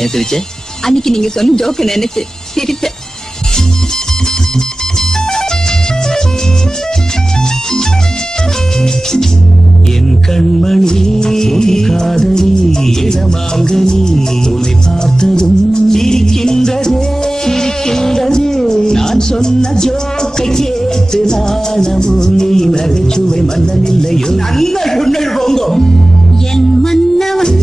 ஏன் சிரிச்ச? அன்னைக்கு நீங்க சொன்ன ஜோக்க நினைச்சு சிரிச்ச. என் கண்மணி காதலி இடமாங்கனி உன்னை பார்த்ததும் சிரிக்கின்றதே சிரிக்கின்றதே. நான் சொன்ன ஜோக்கை கேட்டு நாணமும் நீ நகைச்சுவை மன்னனில்லையோ. நல்ல குண்டல் போங்கோ. என் மன்னவன்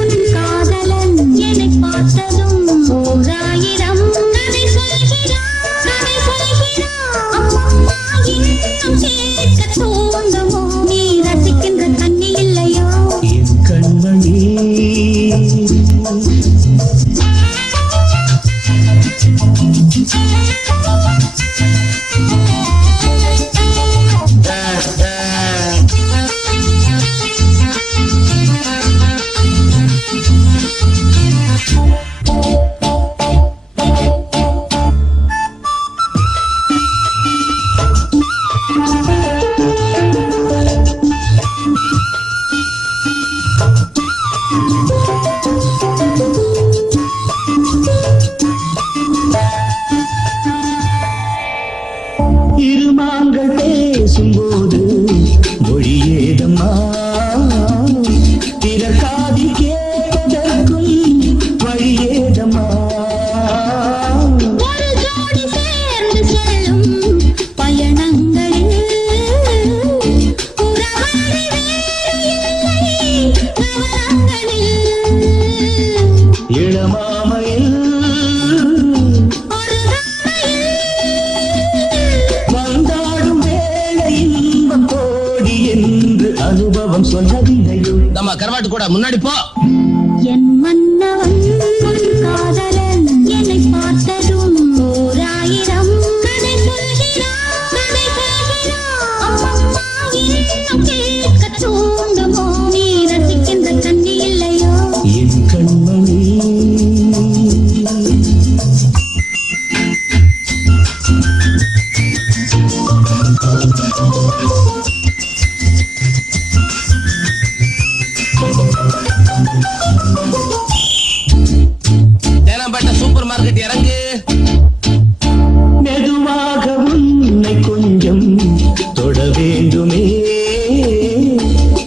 உன் காதலன் என்னை பார்த்ததும் ஓராயிரம் கதை சொல்கிறான் கதை சொல்கிறான். அம்மம்மா இன்னும் கேட்க தூண்டுமோ நீ ரசிக்கின்ற கண்ணி இல்லையோ. என் கண்மணி இருமாங்கள் பேசும்போது மொழியேதம்மா திறக்காதி கேட்பதற்கும் வழியேதம்மா. ஒரு ஜோடி சேர்ந்து செல்லும் பயணங்களில் உறவாடி வேறு இல்லை கவனங்களில். இளமாமையில் ஒரு ராமையில் வந்தாடும் வேளை இன்பம் கோடி என்று அனுபவம் சொன்னதில்லையோ. நம்ம கரவாட்டு கூட முன்னாடி போ. என் மன்னவன் உன் காதலன் என்னை பார்த்ததும் ஓராயிரம் கதை சொல்கிறான் கதை சொல்கிறான். அம்மம்மா இன்னும் கேட்க தூண்டுமோ நீ ரசிக்கின்ற கண்ணி இல்லையோ. என் கண்மணி தேனாம்பேட்டை சூப்பர் மார்க்கெட் இறங்கு. மெதுவாக உன்னை கொஞ்சம் தொட வேண்டுமே.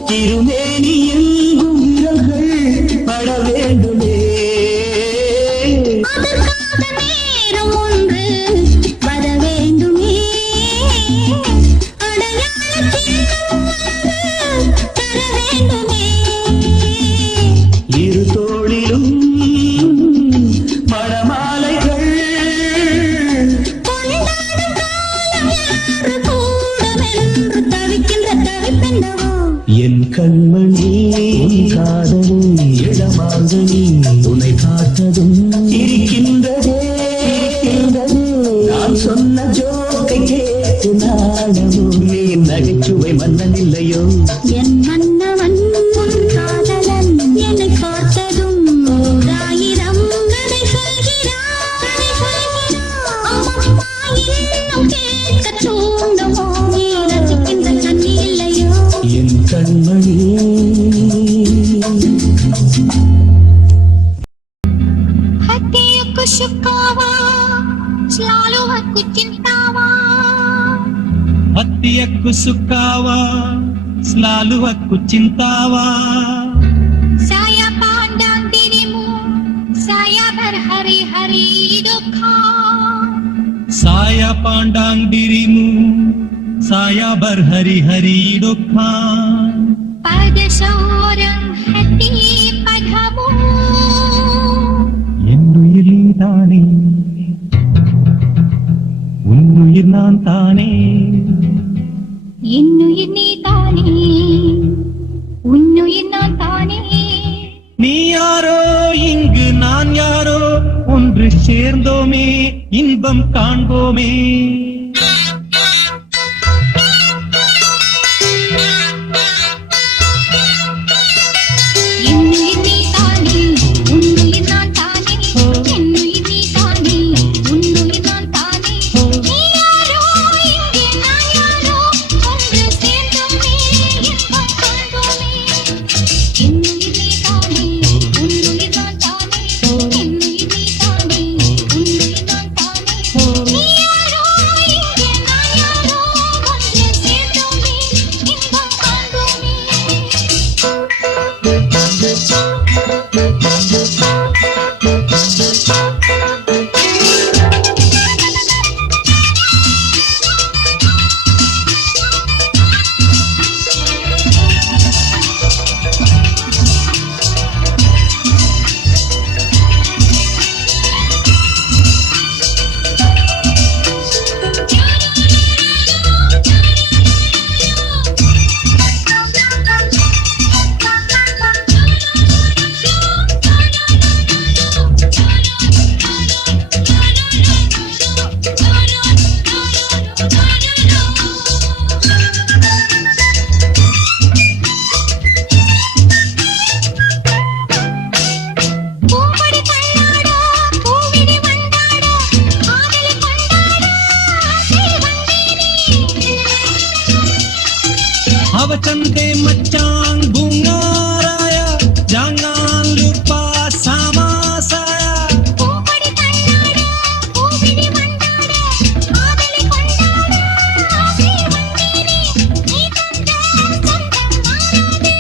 திருமேனி எங்கும் விரல்கள் பட வேண்டுமே. அதற்காக நேரம் ஒன்று வர வேண்டுமே. அடையாள சின்னம் ஒன்று தர வேண்டுமே. இரு தோளிலும் மணமாலைகள் கொண்டாடும் காலம் யாரு கூடமென்று தவிக்கின்ற தவிப்பென்னவோ. என் கண்மணி உன் காதலி இடமாங்கனி உன்னை பார்த்ததும் இருக்கின்றதே இருக்கின்றதே. நான் சொன்ன ஜோக்கை கேட்டு நாணமும் நீ நகைச்சுவை மன்னனில்லையோ. என் மன்னவன் உன் காதலன் என்னை பார்த்ததும் ஓராயிரம் கதை சொல்கிறான் கதை சொல்கிறான். அம்மம்மா இன்னும் கேட்க தூண்டுமோ நீ ரசிக்கின்ற கண்ணி இல்லையோ. என் கண்மணி Hati aku sukawa, selalu aku cintawa. Hati aku sukawa, selalu aku cintawa. Saya pandang dirimu, saya berhari-hari duka. Saya pandang dirimu, saya berhari-hari duka. Pada seorang hati padamu. என்னுயிர் நீதானே, உன்னுயிர் நான் தானே. என்னுயிர் நீதானே, உன்னுயிர் நான் தானே. நீ யாரோ இங்கு நான் யாரோ, ஒன்று சேர்ந்தோமே இன்பம் காண்போமே. என்னுயிர் நீதானே, உன்னுயிர் நான் தானே. என்னுயிர் நீதானே, உன்னுயிர் நான் தானே. நீ யாரோ இங்கு நான் யாரோ, ஒன்று சேர்ந்தோமே இன்பம் காண்போமே. என்னுயிர் நீதானே, உன்னுயிர் நான் தானே. हवा चंदे मचांग बुंगाराया जांगान लुपा सामा साया பூப்படி தள்ளாட பூவிழி வண்டாட ஆதலை கொண்டாட ஆசை வந்தேனே நீ தந்த சொந்தம் மாறாதே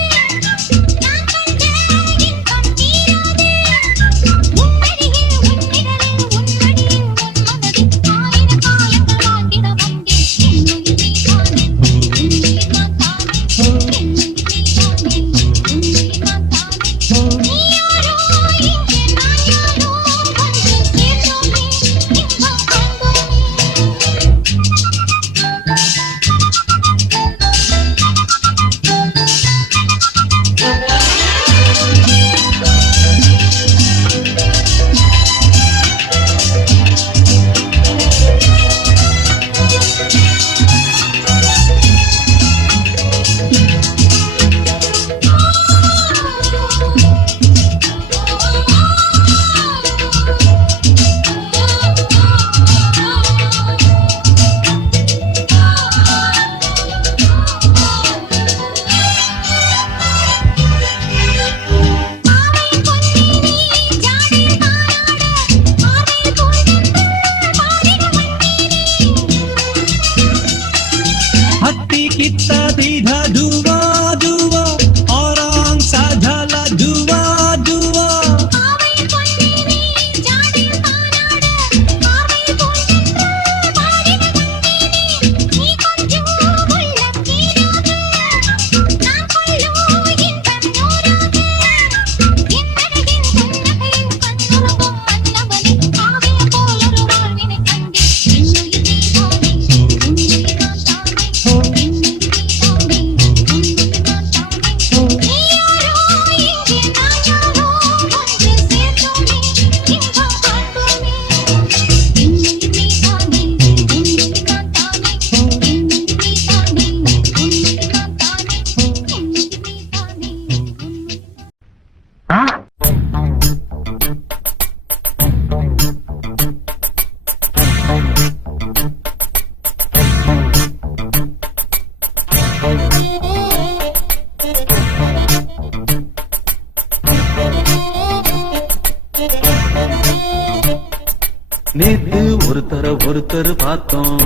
நான் கண்ட இன்பம் தீராதே உன்னடியில் உன்னிடலில் உன்னடியில் உன் மனதில் ஆயிரம் காலங்கள் வாழ்ந்திட வந்தேன் என்னுயிர் நீதானே உன்னுயிர் நான் தானே என்னுயிர் நீதானே உன்னுயிர் நான் தானே நீ யாரோ இங்கே நான் யாரோ ஒன்று சேர்ந்தோமே இன்பம் காண்போமே ஆவையின் பொன்னேனி ஜாடையில் தானாட ஆவையில் பூந்தென்று பாடிட வந்தேனே हत्ती कित्ता दीधा दुवा दुवा औरांग साझला दुवा दुवा ஆவையின் பொன்னேனி ஜாடையில் தானாட ஆவையில் பூந்தென்று பாடிட வந்தேனே நீ கொஞ்சம் உள்ளம் தீராக நான் கொள்ளும் இன்பம் நூறாக என்னழகின் புன்னகையில் கண்ணுறங்கும் மன்னவனே ஆவிய போலொரு வாழ்வினை கண்டேன் என்னுயிர் நீதானே உன்னுயிர் நான் தானே என்னுயிர் நீதானே உன்னுயிர் நான் தானே நீ யாரோ இங்கே நான் யாரோ ஒன்று சேர்ந்தோமே இன்பம் காண்போமே என்னுயிர் நீதானே உன்னுயிர் நான் தானே என்னுயிர் நீதானே உன்னுயிர் நான் தானே என்னுயிர் நீதானே உன்னுயிர் நேத்து ஒருத்தர் பார்த்தோம்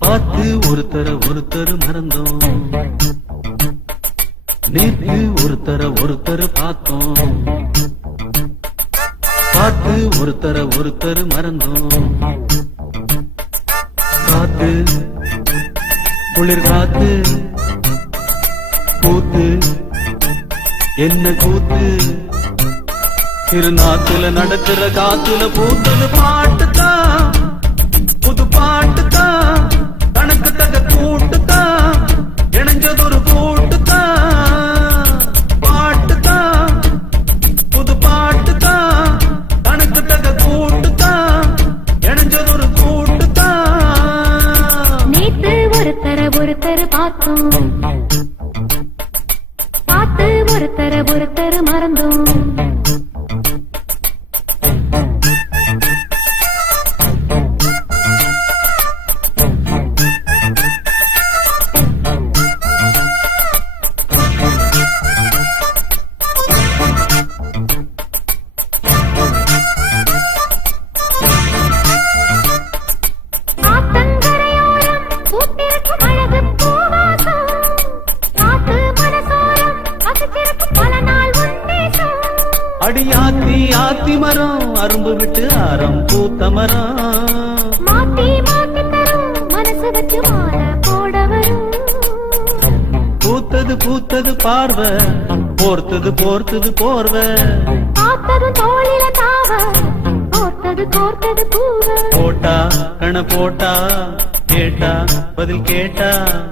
பார்த்து ஒருத்தர் மறந்தோம் நேத்து ஒருத்தர் பார்த்தோம் பார்த்து ஒருத்தர் மறந்தோம் காத்து குளிர் காத்து கூத்து என்ன கூத்து திருநாட்டுல நடக்கிற காத்துல பூத்தது பாட்டுதான் புது பாட்டுதான் தனக்கு தக கூட்டுதான் இணைஞ்சதொரு கூட்டுதான் பாட்டுதான் புது பாட்டுதான் தனக்கு தக கூட்டுதான் இணைஞ்சதொரு கூட்டுதான் நேத்து ஒருத்தர் பார்த்தோம் பார்த்து ஒருத்தர் மறந்தோம் ஆத்தங்கரையோரம் பூத்திருக்கும் அழகு பூவாசம் காத்து மனசோரம் அசைச்சிருக்கும் பல நாள் உன்னேசம் அடியாத்தி ஆத்தி மரம் அரும்பு விட்டு ஆரம் பூத்த மரம் மாத்தி மாத்தி தரும் மனசு வச்சு மாற போட வரும் பூத்தது பார்வை போர்த்தது போர்வை ஆத்ததும் தோளில தாவ கோர்த்தது பூவ போட்டா கண போட்டா கேட்டா பதில் கேட்டா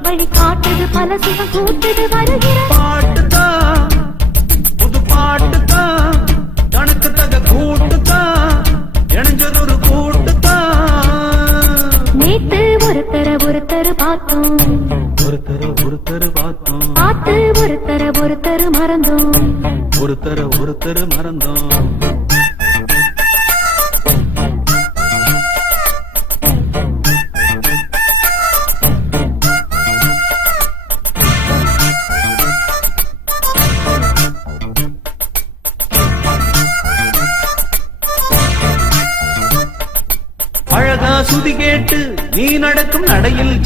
வழி காட்டுது பல சுகம் கூட்டுது வருகிற பாட்டுதான் புது பாட்டுதான் தனக்கு தக கூட்டுதான் இணைஞ்சதொரு கூட்டுதான் நேத்து ஒருத்தர் பார்த்தோம் ஒருத்தர் பார்த்தோம் பார்த்து ஒருத்தர் மறந்தோம் ஒருத்தர் மறந்தோம்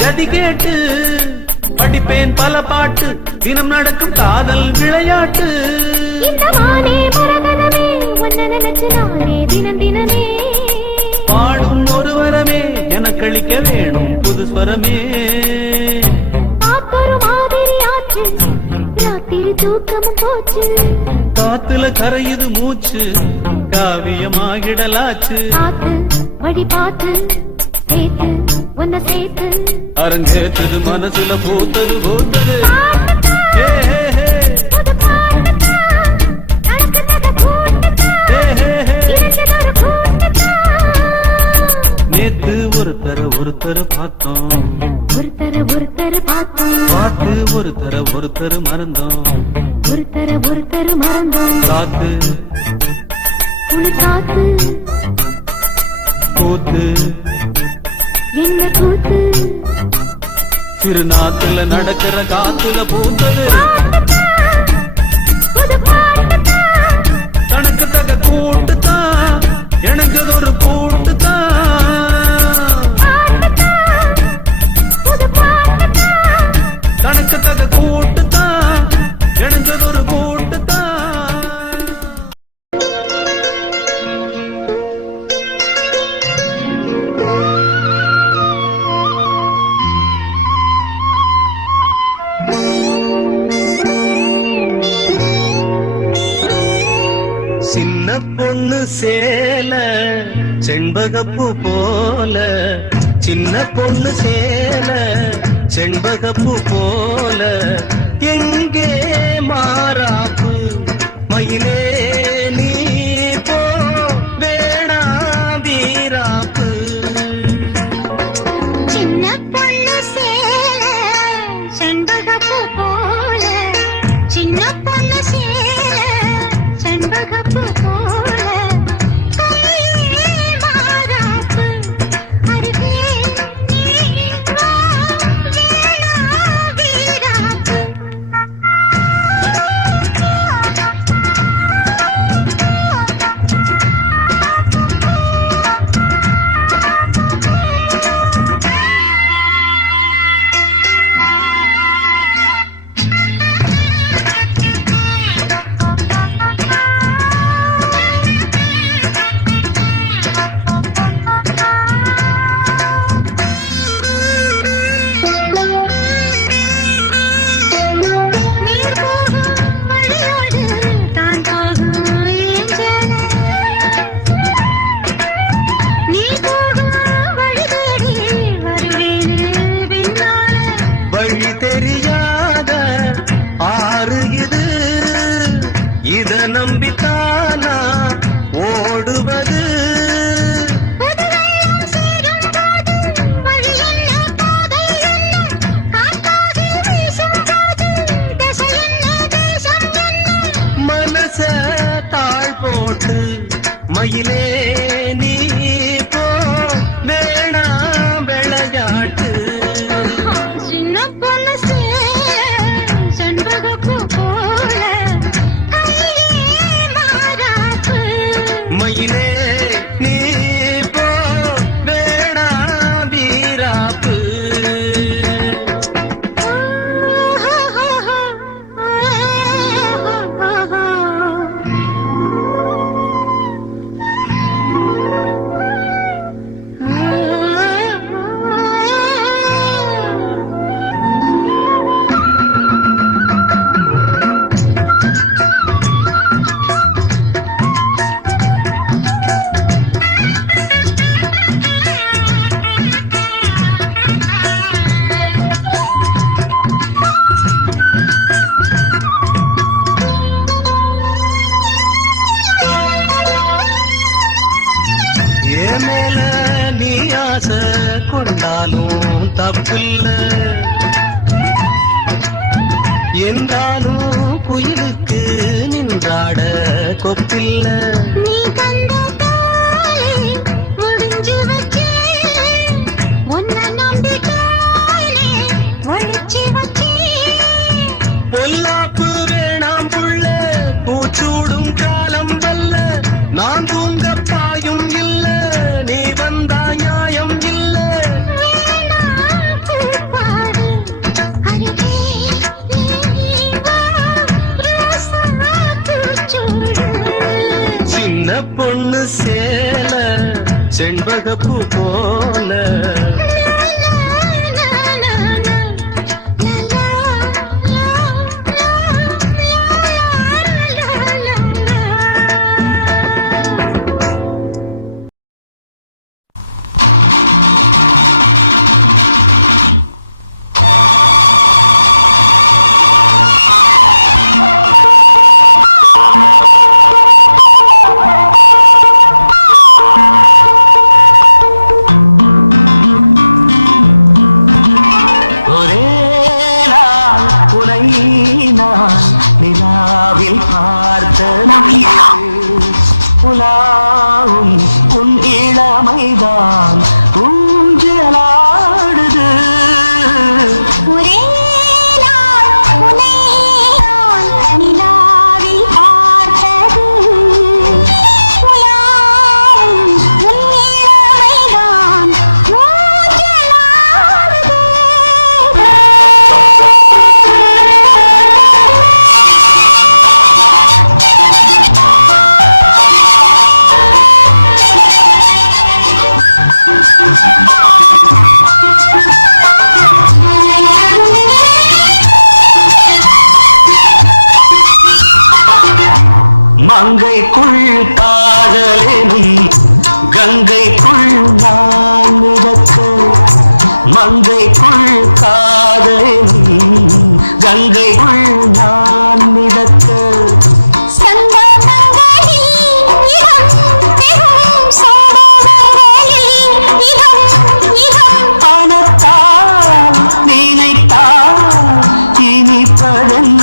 கதி கேட்டு படிப்பேன் பல பாட்டு தினம் நடக்கும் காதல் விளையாட்டு இந்த வானே மரகதமே உன்னை நினைச்சு நானே தினம் தினமே பாடும் ஒரு வரமே எனக்களிக்க வேணும் புது ஸ்வரமே காத்தொரு மாதிரி ஆச்சு ராத்திரி தூக்கமும் போச்சு காத்துல கரையுது மூச்சு காவியமாகிடலாச்சு பார்த்து வழி பார்த்து சேர்த்து உன்னை சேர்த்து அரங்கேற்றது மனசுல பூத்தது பூத்தது ஏ, ஏ, ஏ. புது பாட்டுத்தான், தனக்கு தக கூட்டுத்தான், ஏ, ஏ, ஏ. இரண்டதொரு கூட்டுத்தான். நேத்து ஒருத்தர் பார்த்தோம் ஒருத்தர பார்த்தோம் பார்த்து ஒருத்தர் மறந்தோம் ஒருத்தர மறந்தோம் காத்து புளி காத்து கூத்து என்ன கூத்து திருநாத்துல நடக்கிற காத்துல பூந்தது புது பாட்டுத்தான், தனக்கு தக கூட்டுத்தான் எனக்குதொரு கூட்டுத்தான் புது பாட்டுத்தான். தனக்கு தக கூட்டுத்தான் எனக்குதொரு கூட்டுத்தான் சின்ன பொண்ணு சேல செண்பகப்பூ போல சின்ன பொண்ணு சேல செண்பகப்பூ போல எங்கே மாறாப்பு மயிலே நீ போ வேணா வீராப்பு சின்ன பொண்ணு சேல செண்பகப்பூ போல சின்ன பொண்ணு சேல செண்பகப்பூ போல கையே மாறாப்பு அருகே நீ வா வேணா வீராப்பு நீர் போகும் வழியோடு தான் போகும் ஏஞ்சலே நீ போகும் வழி தேடி வருவேனே பின்னாலே வழி தெரியாத ஆறு இது இத நம்பித்தானா ஓடுவது புதுவெள்ளம் சேரும் போது வழி என்ன பாதை என்ன காற்றாகி வீசும் போது திசை என்ன தேசம் என்ன மனச தாழ் போட்டு மயிலே நீ போ வேணா விளையாட்டு சின்ன பொண்ணு சேல செண்பகப்பூ போல கையே மாறாப்பு மயிலே நீ போ வேணா வீராப்பு என் மேல நீ ஆசை கொண்டாலும் தப்பில்ல என்றாலும் குயிலுக்கு நின்றாட கொப்பில்ல நீ தந்த தாலி முடிஞ்சு வச்சே உன்னை நம்பித்தானே ஒழிச்சு வச்சே பொல்லாப்பு வேணாம் புள்ள பூச்சூடும் காலம் வல்ல நான் தூங்க பாயும் இல்ல நீ வந்தா நியாயம் இல்ல வேணா கூத்து பொண்ணு சேல செண்பகப்பூ போல உலாவும் உன் இளமைதான் ஊஞ்சலாடுது ஒரே நாள் உன்னை நான் நிலாவில் பார்த்தது உலாவும் உன் இளமைதான் ஊஞ்சலாடுது மங்கைக்குள் காதலினும் கங்கைக்குள் நான் மிதக்க மங்கைக்குள் காதலினும் கங்கைக்குள் நான் மிதக்க பணத்தால் நினைத்தால் இனிப்பதென்ன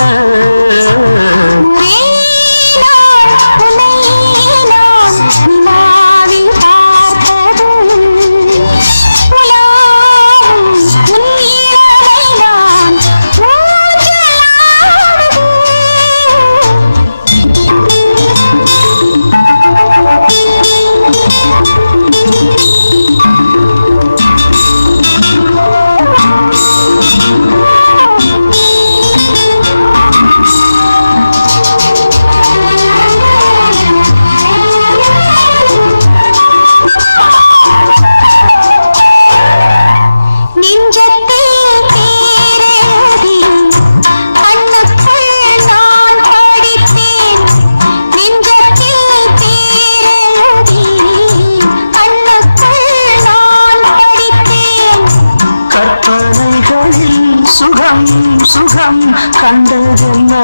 சுகம் சுகம் கண்டதென்னோ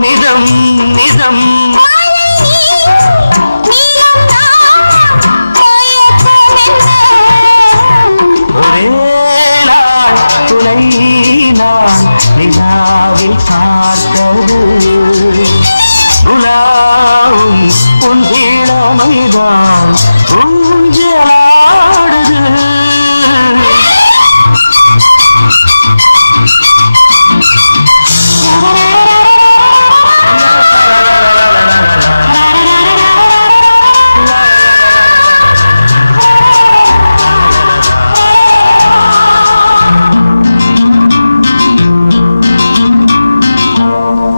நிதம் நிதம் ஒரே நாள் துணை நான் நிலாவில் பார்த்தது உலாவும் உன் இளமைதான் ஊஞ்சலாடுது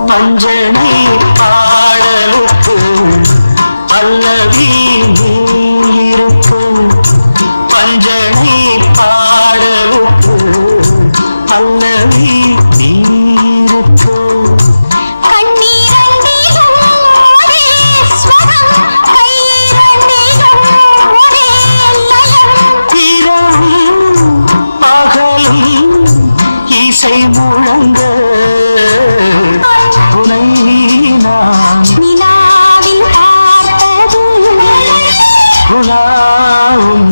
பஞ்சனை பாடலுக்கு பல்லவி நீ இருக்கு பஞ்சனை பாடலுக்கு பல்லவி நீ இருக்கு இரவும் பகலும் இசை முழங்க உனை நான் நிலாவில் பார்த்தது உலாவும்